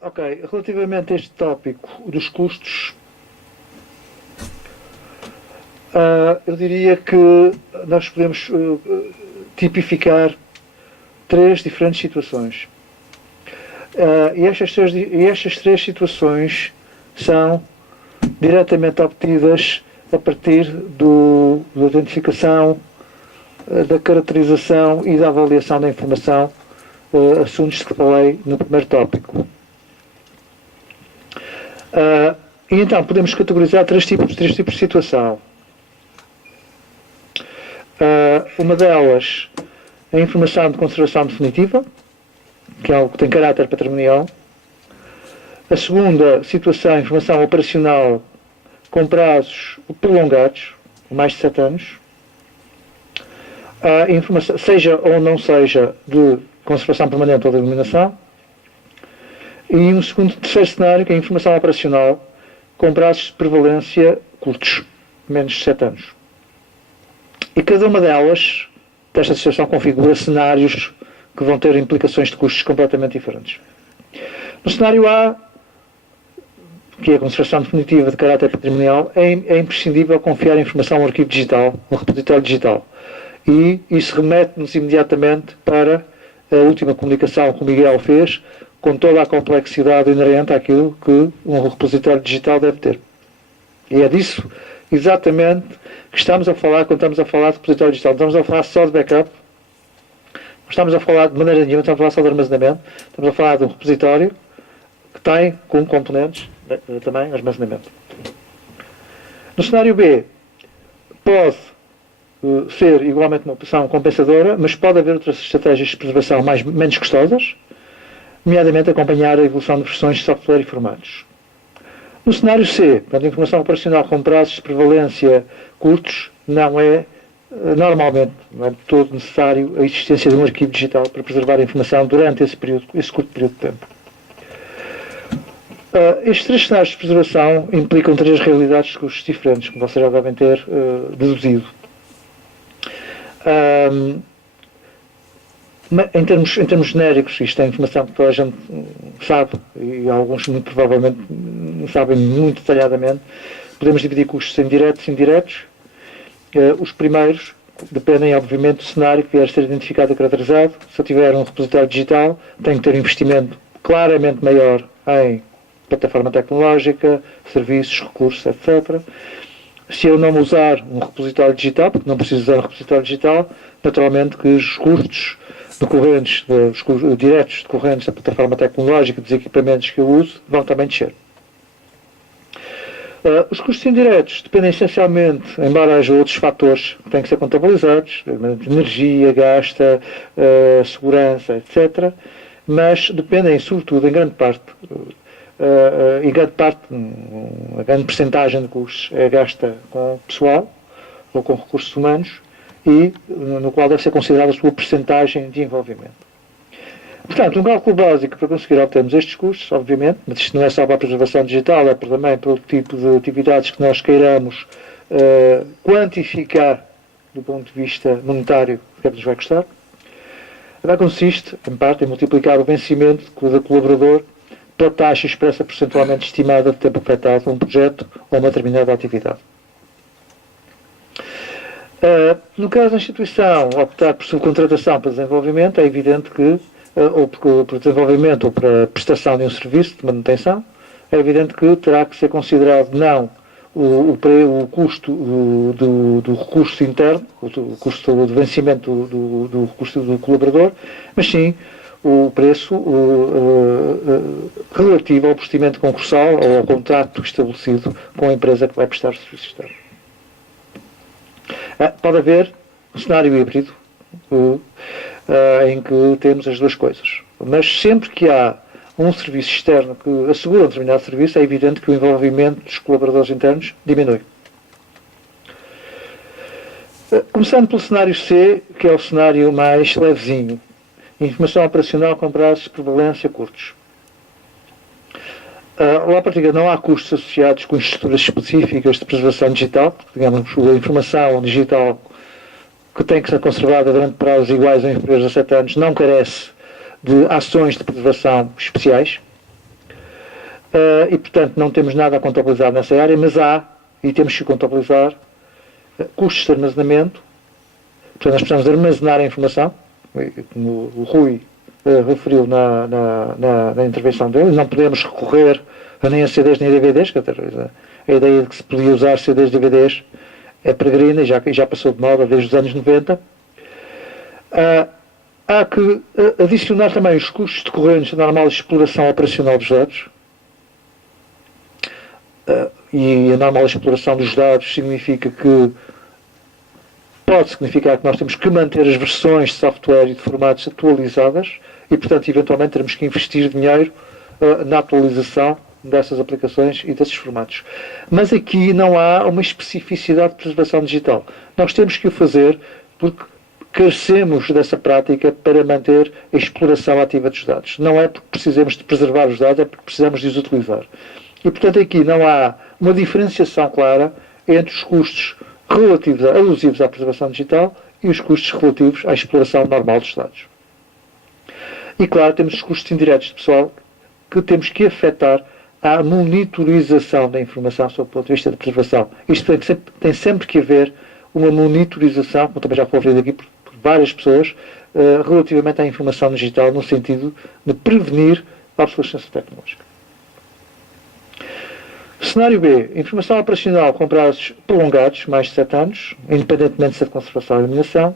Ok, relativamente a este tópico dos custos, eu diria que nós podemos tipificar três diferentes situações. E estas três situações são diretamente obtidas a partir da identificação, da caracterização e da avaliação da informação, assuntos que falei no primeiro tópico. E então podemos categorizar três tipos de situação. Uma delas, a informação de conservação definitiva, que é algo que tem caráter patrimonial. A segunda situação, a informação operacional com prazos prolongados, mais de 7 anos. A informação, seja ou não seja de conservação permanente ou de eliminação. E um terceiro cenário, que é a informação operacional com prazos de prevalência curtos, menos de 7 anos. E cada uma delas, desta situação, configura cenários que vão ter implicações de custos completamente diferentes. No cenário A, que é a conservação definitiva de caráter patrimonial, é imprescindível confiar a informação ao arquivo digital, no repositório digital. E isso remete-nos imediatamente para a última comunicação que o Miguel fez, com toda a complexidade inerente àquilo que um repositório digital deve ter. E é disso, exatamente, que estamos a falar quando estamos a falar de repositório digital. Estamos a falar só de backup, não estamos a falar de maneira nenhuma, estamos a falar só de armazenamento, estamos a falar de um repositório que tem como componentes também armazenamento. No cenário B, pode ser igualmente uma opção compensadora, mas pode haver outras estratégias de preservação menos custosas, nomeadamente acompanhar a evolução de versões de software e formatos. No cenário C, portanto, a informação operacional com prazos de prevalência curtos não é normalmente, não é de todo necessário a existência de um arquivo digital para preservar a informação durante esse curto período de tempo. Estes três cenários de preservação implicam três realidades de custos diferentes, como vocês já devem ter deduzido. Em termos genéricos, isto é informação que toda a gente sabe, e alguns muito provavelmente sabem muito detalhadamente, podemos dividir custos em diretos e indiretos. Os primeiros dependem, obviamente, do cenário que vier a ser identificado e caracterizado. Se eu tiver um repositório digital, tenho que ter um investimento claramente maior em plataforma tecnológica, serviços, recursos, etc. Se eu não usar um repositório digital, porque não preciso usar um repositório digital, naturalmente que os custos decorrentes, os diretos decorrentes da plataforma tecnológica, dos equipamentos que eu uso, vão também descer. Os custos indiretos dependem essencialmente, embora haja outros fatores que têm que ser contabilizados, energia, gasta, segurança, etc., mas dependem, sobretudo, em grande parte, a grande percentagem de custos é gasta com pessoal ou com recursos humanos e no qual deve ser considerada a sua percentagem de envolvimento. Portanto, um cálculo básico para conseguir obtermos estes custos, obviamente, mas isto não é só para a preservação digital, é também pelo tipo de atividades que nós queiramos quantificar do ponto de vista monetário o que é que nos vai custar. Ela consiste, em parte, em multiplicar o vencimento de cada colaborador pela taxa expressa percentualmente estimada de tempo afetado a um projeto ou uma determinada atividade. No caso da instituição, optar por subcontratação para desenvolvimento, é evidente que, ou por desenvolvimento ou para prestação de um serviço de manutenção, é evidente que terá que ser considerado não o custo do recurso interno, o custo do vencimento do recurso do colaborador, mas sim o preço relativo ao procedimento concursal ou ao contrato estabelecido com a empresa que vai prestar o serviço externo. Pode haver um cenário híbrido em que temos as duas coisas. Mas sempre que há um serviço externo que assegura um determinado serviço, é evidente que o envolvimento dos colaboradores internos diminui. Começando pelo cenário C, que é o cenário mais levezinho. Informação operacional com prazos de prevalência curtos. Lá à partida não há custos associados com estruturas específicas de preservação digital, porque, digamos, a informação digital que tem que ser conservada durante prazos iguais ou inferiores a 7 anos não carece de ações de preservação especiais. e, portanto, não temos nada a contabilizar nessa área, mas há, e temos que contabilizar, custos de armazenamento. Portanto, nós precisamos armazenar a informação, como o Rui referiu na intervenção dele. Não podemos recorrer nem a CDs nem a DVDs, a ideia de que se podia usar CDs e DVDs é peregrina e já passou de moda desde os anos 90. Há que adicionar também os custos decorrentes da normal exploração operacional dos dados. E a normal exploração dos dados significa que pode significar que nós temos que manter as versões de software e de formatos atualizadas e, portanto, eventualmente teremos que investir dinheiro na atualização dessas aplicações e desses formatos. Mas aqui não há uma especificidade de preservação digital. Nós temos que o fazer porque carecemos dessa prática para manter a exploração ativa dos dados. Não é porque precisamos de preservar os dados, é porque precisamos de os utilizar. E, portanto, aqui não há uma diferenciação clara entre os custos relativos alusivos à preservação digital e os custos relativos à exploração normal dos dados. E, claro, temos os custos indiretos de pessoal que temos que afetar à monitorização da informação sob o ponto de vista da preservação. Isto tem sempre que haver uma monitorização, como também já foi referido aqui por várias pessoas, relativamente à informação digital, no sentido de prevenir a obsolescência tecnológica. Cenário B. Informação operacional com prazos prolongados, mais de 7 anos, independentemente se é de conservação ou eliminação.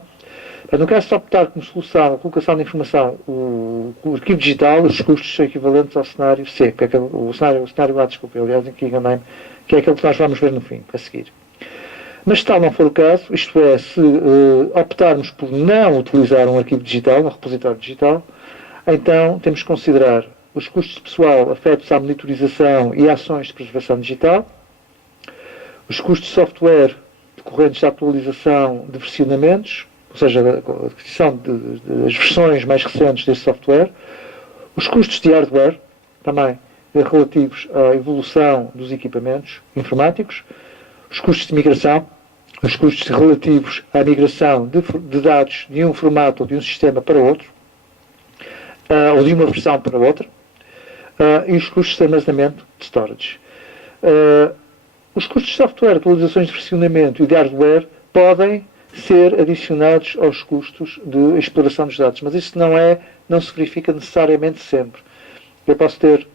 No caso de optar como solução a colocação de informação, o arquivo digital, os custos são equivalentes ao cenário C, que é o cenário A, desculpa, aliás, aqui enganei-me, que é aquele que nós vamos ver no fim, a seguir. Mas se tal não for o caso, isto é, se optarmos por não utilizar um arquivo digital, um repositório digital, então temos que considerar os custos de pessoal afetos à monitorização e ações de preservação digital, os custos de software decorrentes da atualização de versionamentos, ou seja, a aquisição das versões mais recentes desse software, os custos de hardware, também relativos à evolução dos equipamentos informáticos, os custos de migração, os custos relativos à migração de dados de um formato ou de um sistema para outro, ou de uma versão para outra, e os custos de armazenamento de storage. Os custos de software, atualizações de versionamento e de hardware podem ser adicionados aos custos de exploração dos dados, mas isso não se verifica necessariamente sempre. Eu posso ter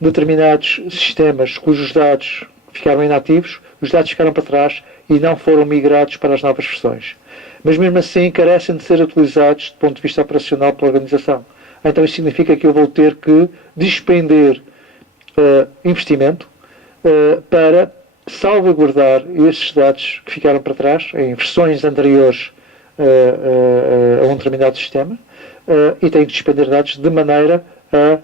determinados sistemas cujos dados ficaram inativos, os dados ficaram para trás e não foram migrados para as novas versões. Mas mesmo assim carecem de ser utilizados do ponto de vista operacional pela organização. Então isso significa que eu vou ter que despender investimento para salvaguardar esses dados que ficaram para trás em versões anteriores a um determinado sistema e tenho que despender dados de maneira a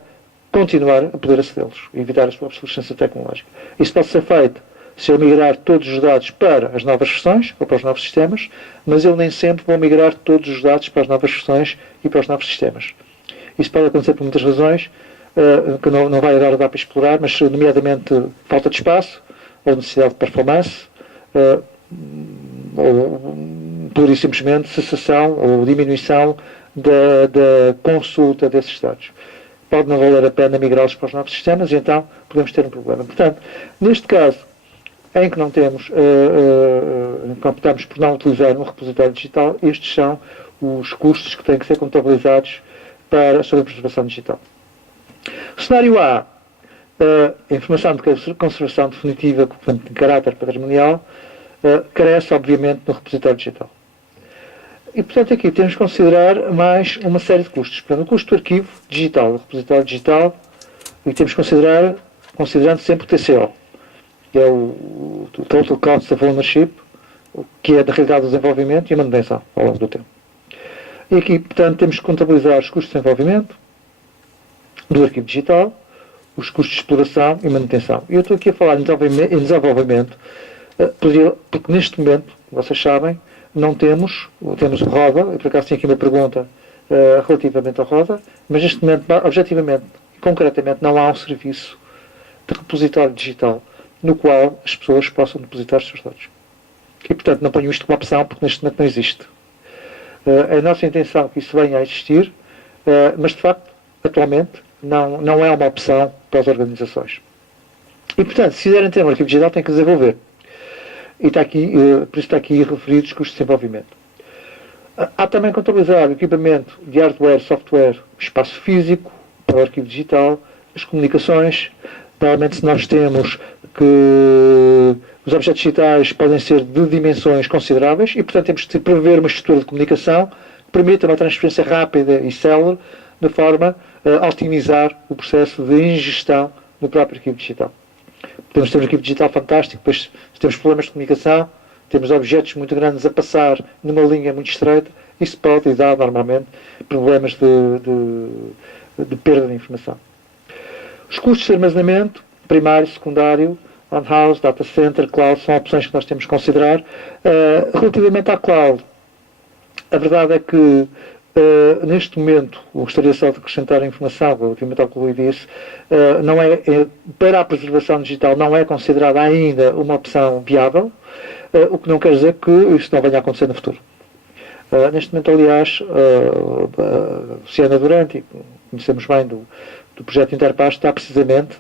continuar a poder acedê-los e evitar a sua obsolescência tecnológica. Isso pode ser feito se eu migrar todos os dados para as novas versões ou para os novos sistemas, mas eu nem sempre vou migrar todos os dados para as novas versões e para os novos sistemas. Isso pode acontecer por muitas razões, que não vai agora dar para explorar, mas nomeadamente falta de espaço, ou necessidade de performance, ou pura e simplesmente cessação ou diminuição da consulta desses dados. Pode não valer a pena migrá-los para os novos sistemas e então podemos ter um problema. Portanto, neste caso, em que não temos, optamos por não utilizar um repositório digital, estes são os custos que têm que ser contabilizados sobre a preservação digital. Cenário A, a informação de conservação definitiva de caráter patrimonial carece, obviamente, no repositório digital. E, portanto, aqui temos que considerar mais uma série de custos. Portanto, o custo do arquivo digital, do repositório digital, e temos que considerar, considerando sempre o TCO, que é o Total Cost of Ownership, que é da realidade do desenvolvimento e a manutenção ao longo do tempo. E aqui, portanto, temos que contabilizar os custos de desenvolvimento do arquivo digital, os custos de exploração e manutenção. Eu estou aqui a falar em desenvolvimento, porque neste momento, vocês sabem, não temos o Roda, e por acaso tinha aqui uma pergunta relativamente ao Roda, mas neste momento, objetivamente e concretamente, não há um serviço de repositório digital no qual as pessoas possam depositar os seus dados. E, portanto, não ponho isto como opção, porque neste momento não existe. A nossa intenção é que isso venha a existir, mas, de facto, atualmente, não é uma opção para as organizações. E, portanto, se quiserem ter um arquivo digital, têm que desenvolver. E está aqui, por isso está aqui referido os custos de desenvolvimento. Há também contabilizar o equipamento de hardware, software, espaço físico para o arquivo digital, as comunicações. Normalmente, se nós temos que os objetos digitais podem ser de dimensões consideráveis e, portanto, temos de prever uma estrutura de comunicação que permita uma transferência rápida e célere, de forma a otimizar o processo de ingestão no próprio arquivo digital. Podemos ter um arquivo digital fantástico, depois se temos problemas de comunicação, temos objetos muito grandes a passar numa linha muito estreita, isso pode dar normalmente problemas de perda de informação. Os custos de armazenamento, primário, secundário, on-house, data center, cloud, são opções que nós temos que considerar. Relativamente à cloud, a verdade é que neste momento, gostaria só de acrescentar a informação relativamente ao que o Rui disse, para a preservação digital não é considerada ainda uma opção viável, o que não quer dizer que isso não venha a acontecer no futuro. Neste momento, aliás, Luciana Durante, conhecemos bem do projeto Interpass, está precisamente,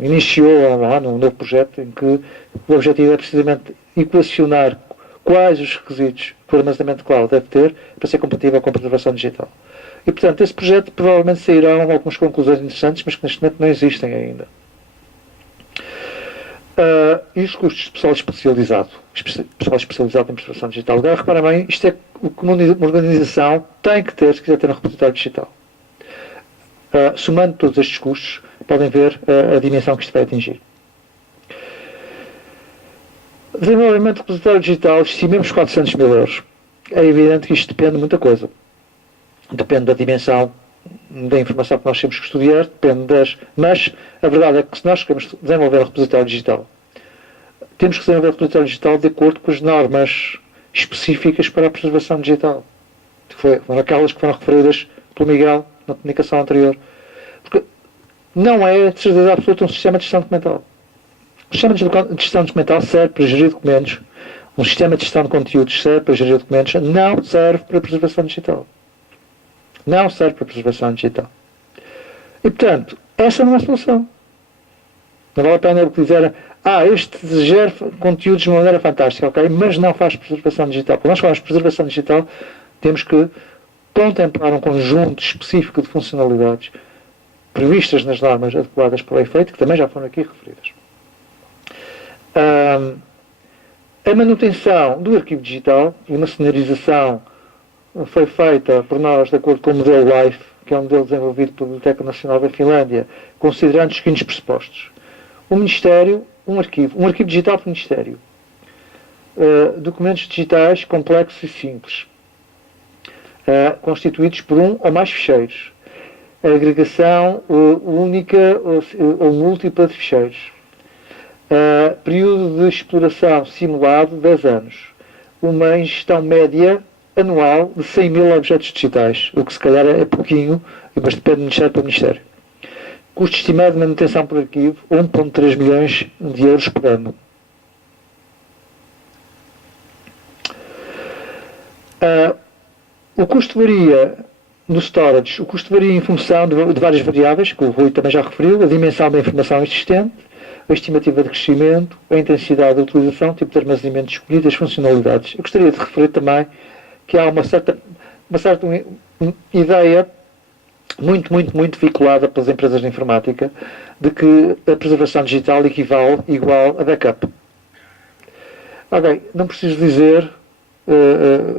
iniciou lá num novo projeto em que o objetivo é precisamente equacionar quais os requisitos que o armazenamento de cloud deve ter para ser compatível com a preservação digital. E, portanto, esse projeto provavelmente sairão algumas conclusões interessantes, mas que neste momento não existem ainda. E os custos de pessoal especializado em preservação digital. Agora, repara bem, isto é o que uma organização tem que ter se quiser ter um repositório digital. Somando todos estes custos, podem ver a dimensão que isto vai atingir. Desenvolvimento de repositório digital, estimemos 400 mil euros. É evidente que isto depende de muita coisa. Depende da dimensão da informação que nós temos que estudar, mas a verdade é que se nós queremos desenvolver um repositório digital, temos que desenvolver um repositório digital de acordo com as normas específicas para a preservação digital. Foram aquelas que foram referidas pelo Miguel na comunicação anterior. Porque não é, de certeza absoluta, um sistema de gestão documental. O sistema de gestão documental serve para gerir documentos. Um sistema de gestão de conteúdos serve para gerir documentos. Não serve para a preservação digital. Não serve para a preservação digital. E, portanto, essa não é a solução. Não vale a pena dizer, este gera conteúdos de uma maneira fantástica, ok? Mas não faz preservação digital. Quando nós falamos de preservação digital, temos que contemplar um conjunto específico de funcionalidades previstas nas normas adequadas para o efeito, que também já foram aqui referidas. A manutenção do arquivo digital e uma sonorização foi feita por nós de acordo com o modelo LIFE, que é um modelo desenvolvido pela Biblioteca Nacional da Finlândia, considerando os seguintes pressupostos. O Ministério, um arquivo digital para o Ministério. Documentos digitais complexos e simples, constituídos por um ou mais ficheiros. Agregação única ou múltipla de ficheiros. Período de exploração simulado 10 anos. Uma ingestão média anual de 100 mil objetos digitais, o que se calhar é pouquinho, mas depende de Ministério para Ministério. Custo estimado de manutenção por arquivo, 1,3 milhões de euros por ano. O custo varia no storage, o custo varia em função de várias variáveis, que o Rui também já referiu, a dimensão da informação existente, a estimativa de crescimento, a intensidade da utilização, o tipo de armazenamento escolhido, as funcionalidades. Eu gostaria de referir também que há uma certa ideia muito vinculada pelas empresas de informática de que a preservação digital equivale igual a backup. Ok, não preciso dizer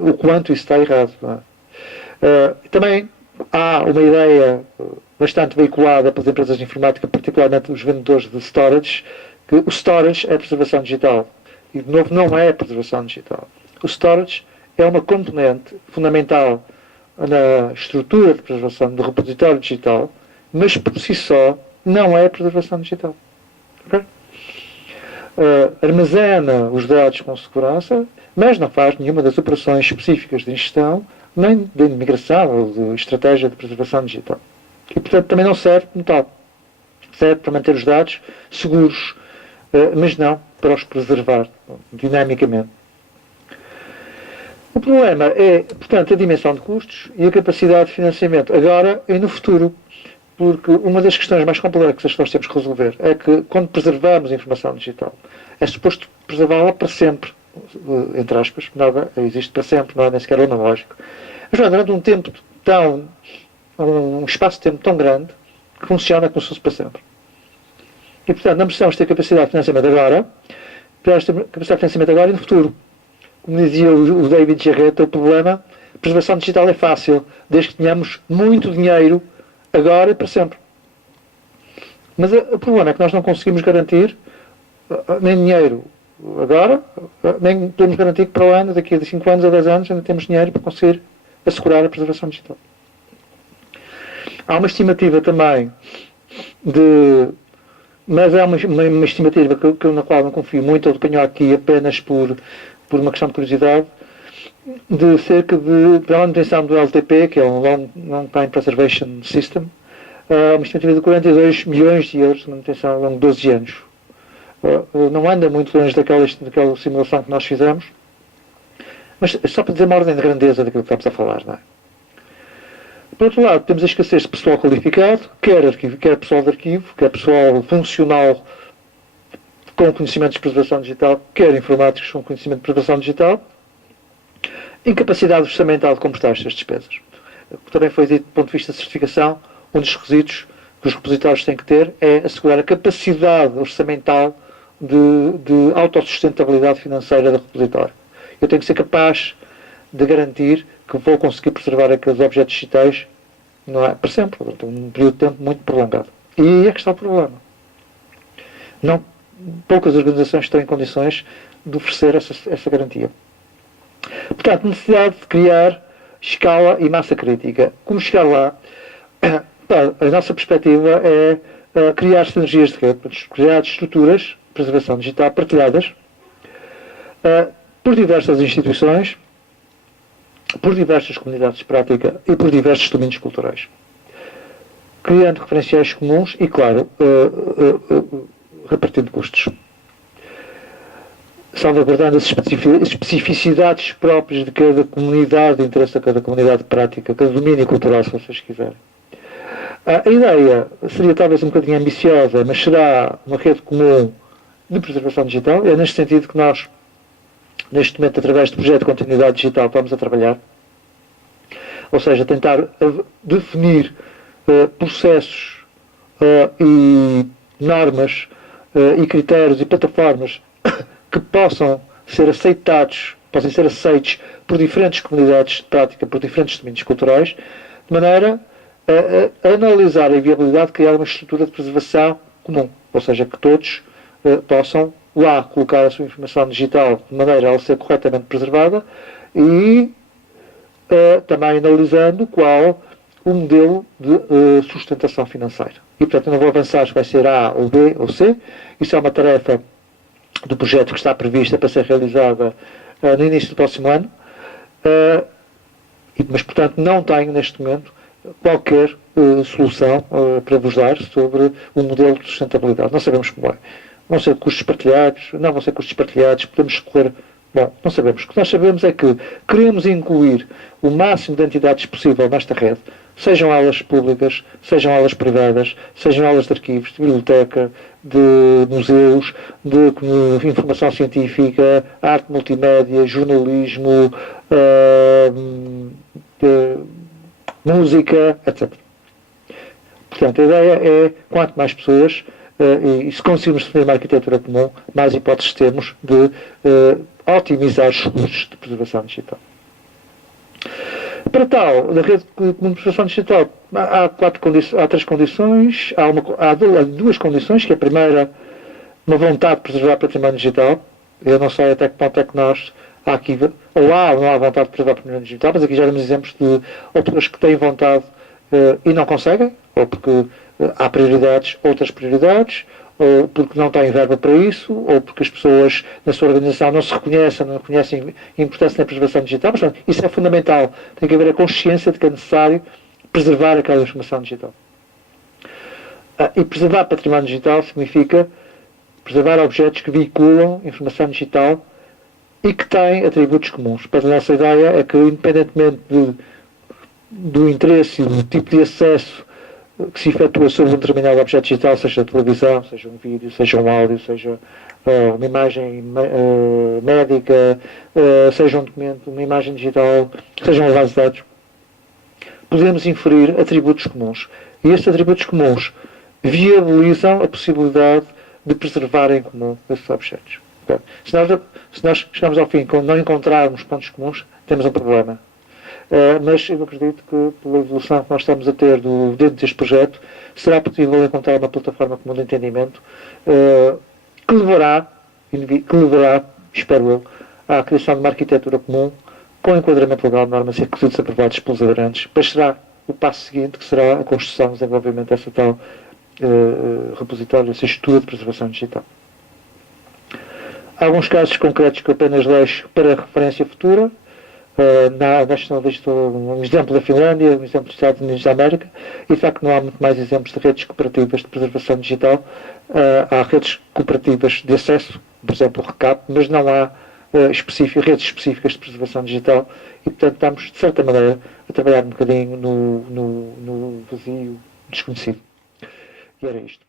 o quanto isso está errado. Não é? Também há uma ideia bastante veiculada pelas empresas de informática, particularmente os vendedores de storage, que o storage é preservação digital. E, de novo, não é preservação digital. O storage é uma componente fundamental na estrutura de preservação do repositório digital, mas por si só não é preservação digital. Okay? Armazena os dados com segurança, mas não faz nenhuma das operações específicas de ingestão, nem de migração ou de estratégia de preservação digital. E, portanto, também não serve como tal. Serve para manter os dados seguros, mas não para os preservar dinamicamente. O problema é, portanto, a dimensão de custos e a capacidade de financiamento, agora e no futuro. porque uma das questões mais complexas que nós temos que resolver é que, quando preservamos a informação digital, é suposto preservá-la para sempre, entre aspas, nada existe para sempre, não é nem sequer analógico. Mas durante um espaço de tempo tão grande, que funciona como se fosse para sempre. E, portanto, não precisamos ter capacidade de financiamento agora, precisamos ter capacidade de financiamento agora e no futuro. Como dizia o David Jarrett, o problema, a preservação digital é fácil, desde que tenhamos muito dinheiro agora e para sempre. Mas o problema é que nós não conseguimos garantir nem dinheiro agora, nem podemos garantir que para o ano, daqui a 5 anos ou 10 anos, ainda temos dinheiro para conseguir assegurar a preservação digital. Há uma estimativa também mas é uma estimativa na qual não confio muito, eu apanho aqui apenas por uma questão de curiosidade, de cerca de, para a manutenção do LTP, que é um Long Time Preservation System, uma estimativa de 42 milhões de euros de manutenção ao longo de 12 anos. Não anda muito longe daquela simulação que nós fizemos, mas só para dizer uma ordem de grandeza daquilo que estamos a falar, não é? Por outro lado, temos a escassez de pessoal qualificado, quer pessoal de arquivo, quer pessoal funcional com conhecimentos de preservação digital, quer informáticos com conhecimento de preservação digital, incapacidade orçamental de comportar estas despesas. Também foi dito do ponto de vista de certificação, um dos requisitos que os repositórios têm que ter é assegurar a capacidade orçamental de autossustentabilidade financeira do repositório. Eu tenho que ser capaz de garantir que vou conseguir preservar aqueles objetos digitais, não é, para sempre, durante um período de tempo muito prolongado. E é que está o problema. Poucas organizações estão em condições de oferecer essa garantia. Portanto, necessidade de criar escala e massa crítica. Como chegar lá? A nossa perspectiva é criar sinergias de rede, criar estruturas de preservação digital partilhadas por diversas instituições, por diversas comunidades de prática e por diversos domínios culturais. Criando referenciais comuns e, claro, repartindo custos. Salvaguardando as especificidades próprias de cada comunidade de interesse, a cada comunidade de prática, cada domínio cultural, se vocês quiserem. A ideia seria talvez um bocadinho ambiciosa, mas será uma rede comum de preservação digital. É neste sentido que nós, neste momento, através do projeto de continuidade digital, estamos a trabalhar. Ou seja, tentar definir processos e normas e critérios e plataformas que possam ser aceitos por diferentes comunidades de prática, por diferentes domínios culturais, de maneira a analisar a viabilidade de criar uma estrutura de preservação comum. Ou seja, que todos possam lá colocar a sua informação digital de maneira a ela ser corretamente preservada e também analisando qual o modelo de sustentação financeira. E, portanto, eu não vou avançar se vai ser A ou B ou C. Isso é uma tarefa do projeto que está prevista para ser realizada no início do próximo ano. Mas, portanto, não tenho, neste momento, qualquer solução para vos dar sobre o modelo de sustentabilidade. Não sabemos como é. Vão ser custos partilhados, não vão ser custos partilhados, podemos escolher. Bom, não sabemos. O que nós sabemos é que queremos incluir o máximo de entidades possível nesta rede, sejam elas públicas, sejam elas privadas, sejam elas de arquivos, de biblioteca, de museus, de informação científica, arte multimédia, jornalismo, música, etc. Portanto, a ideia é, quanto mais pessoas, e se conseguirmos definir uma arquitetura comum, mais hipóteses temos de otimizar os custos de preservação digital. Para tal, na rede de preservação digital, há 3 condições, há 2 condições, que a primeira, uma vontade de preservar património digital. Eu não sei até que ponto é que nós, aqui, ou há ou não há vontade de preservar património digital, mas aqui já temos exemplos de autores que têm vontade e não conseguem, ou porque há prioridades, outras prioridades, ou porque não têm verba para isso, ou porque as pessoas na sua organização não se reconhecem, não reconhecem a importância da preservação digital. Mas, portanto, isso é fundamental. Tem que haver a consciência de que é necessário preservar aquela informação digital. E preservar património digital significa preservar objetos que veiculam informação digital e que têm atributos comuns. Mas a nossa ideia é que, independentemente do interesse e do tipo de acesso que se efetua sobre um determinado objeto digital, seja televisão, seja um vídeo, seja um áudio, seja uma imagem médica, seja um documento, uma imagem digital, seja uma base de dados, podemos inferir atributos comuns. E estes atributos comuns viabilizam a possibilidade de preservar em comum esses objetos. Se nós chegamos ao fim não encontrarmos pontos comuns, temos um problema. Mas eu acredito que, pela evolução que nós estamos a ter dentro deste projeto, será possível encontrar uma plataforma comum de entendimento que levará, espero eu, à criação de uma arquitetura comum com enquadramento legal de normas e requisitos aprovados pelos aderentes. Depois será o passo seguinte, que será a construção e desenvolvimento dessa tal repositório, essa estrutura de preservação digital. Há alguns casos concretos que eu apenas deixo para referência futura. Nós temos visto um exemplo da Finlândia, um exemplo dos Estados Unidos da América, e de facto não há muito mais exemplos de redes cooperativas de preservação digital. Há redes cooperativas de acesso, por exemplo o RECAP, mas não há redes específicas de preservação digital, e portanto estamos de certa maneira a trabalhar um bocadinho no vazio desconhecido. E era isto.